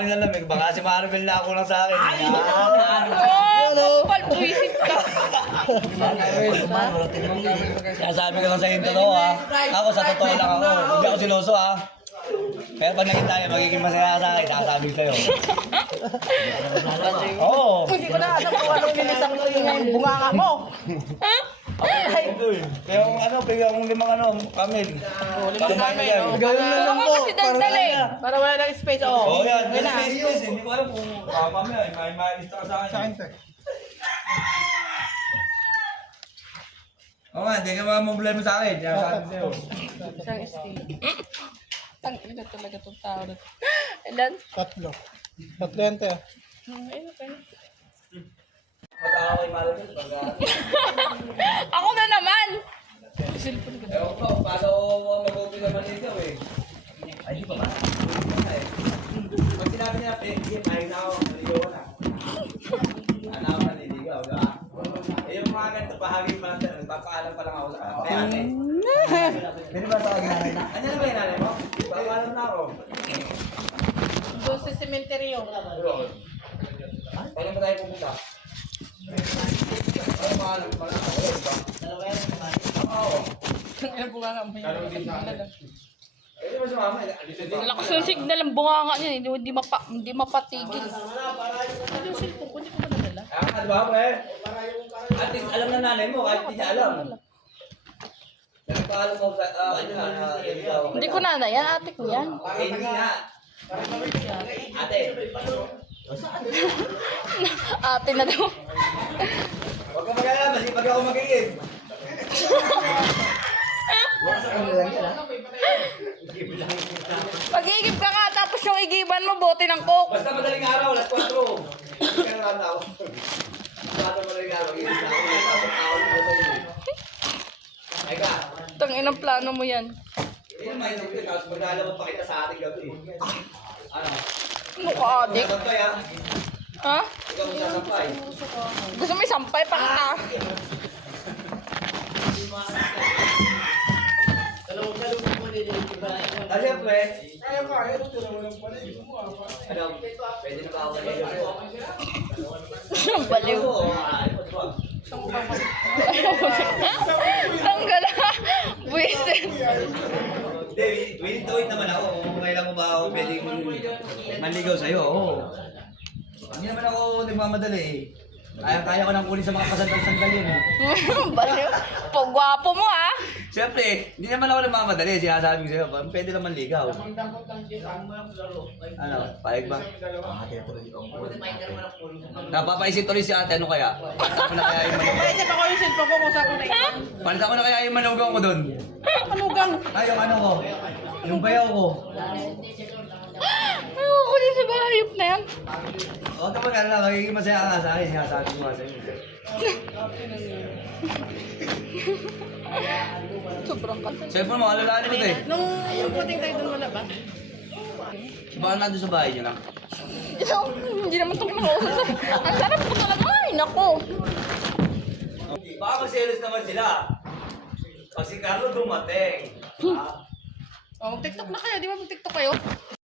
Maring lalamig. Baka si Maribel na ako lang sa akin. Palpuisit ka. Kaya sabi ko lang sa inyo totoo ha. Ako sa totoo lang ako. Hindi ako siloso ha. Pero pag naging tayo, magiging masaya sa akin. Sasabi ko sa'yo. Oo. Hindi ko na alam kung anong nilisang ko yung bunganga mo. Kaya kung ano, bigyan kong limang kamil. Limang kamil, oh. Gawin na lang po. Kasi daldal eh. Para wala ng space, oh. Oo yan. Yun na. Hindi ko alam kung mamaya, may maalis ka sa akin. Oo nga, hindi ka mga problema sa akin. Kaya sabi sa'yo. Isang state. Ang ina talaga itong tao na. Ilan? Tatlo yan, te. Matawa kay Maribel. Ako na naman! Ewan ko, paano ako mag-uwi naman ikaw eh. Ay, di pa ba? Pag sinabi niya, hindi, tayo na ako, naligaw na. Ano ako naliligaw, di ba? Eh, yung mga ganito, bahagi pa lang, nagpapaalam pa lang ako sa kay ate. Pwede ba tawag nanay na? Ano na ba yung nanay mo? Papaalam na ako. Doon sa sementeryo. Kailan ba tayo pupunta? Ano paalam pa lang ako? Oo. Ang bunganga mo. Eh, di ba si mama? Lakas ng signal ang bunganga niya. Hindi mapatigil. Ano yung cellphone ko? Hindi ko pa nadala. Ah, di ba, pre? At least alam na nanay mo, kahit hindi niya alam. Nagpaalam mo sa, Hindi ko na yan. Ate ko yan. Hindi nga. Ate. Ate na daw. Huwag ka mag-alala, masipag ako magiging. Pag-iigib ka nga, tapos yung igiban mo, bote ng coke. Basta madaling araw, alas 4. Kaya naman ako. Basta madaling araw, iigib na ako. Tapos ako na sa inyo. Ay ka. Tangin ang plano mo yan. Hindi naman yung nagpit, tapos maglalabot pa kita sa ating gabi. Ano? Ano ka, adik? Sasampay ha? Ha? Ikaw mo sasampay. Gusto mo isampay pa kita? Ah, siyempre. Ano? Pwede na ba ako naliligo? Baliw. Oo, Tanggal ha? Buwisit. Hindi, willing to wait naman ako. Kung kailan mo ba ako pwedeng manligaw sa'yo, oo. Hindi naman ako nagmamadali eh. Kaya ko nang kunin sa mga kasandal-sandal yun eh. Baliw. Pagwapo mo ha? Siyempre, hindi naman ako nagmamadali. Sinasabi ko sa'yo, pwede naman ligaw. Ano, palig ba? Napapaisip tuloy si ate, ano kaya? Palitan ko na kaya yung manugang. Paisip ako yung cellphone ko kung saan ko na ikan. Palitan ko na kaya yung manugang ko doon. Manugang. Ay, yung ano ko. Yung bayaw ko. Ayoko din sa bahayop na yan. Huwag ka mag-alala, magiging masaya ka nga sa akin. Sinasabi ko nga sa'yo. Sobrang kanta. Siyempre mo, alalahanin ko ito eh. Nung puting tayo doon wala ba? Baka nandun sa bahay niyo lang. Ikaw, hindi naman itong kinausap. Ang sarap ko talaga. Ay, naku. Baka magselos naman sila. Pag si Carlo dumating. Oh, mag-tiktok na kayo. Di ba mag-tiktok kayo?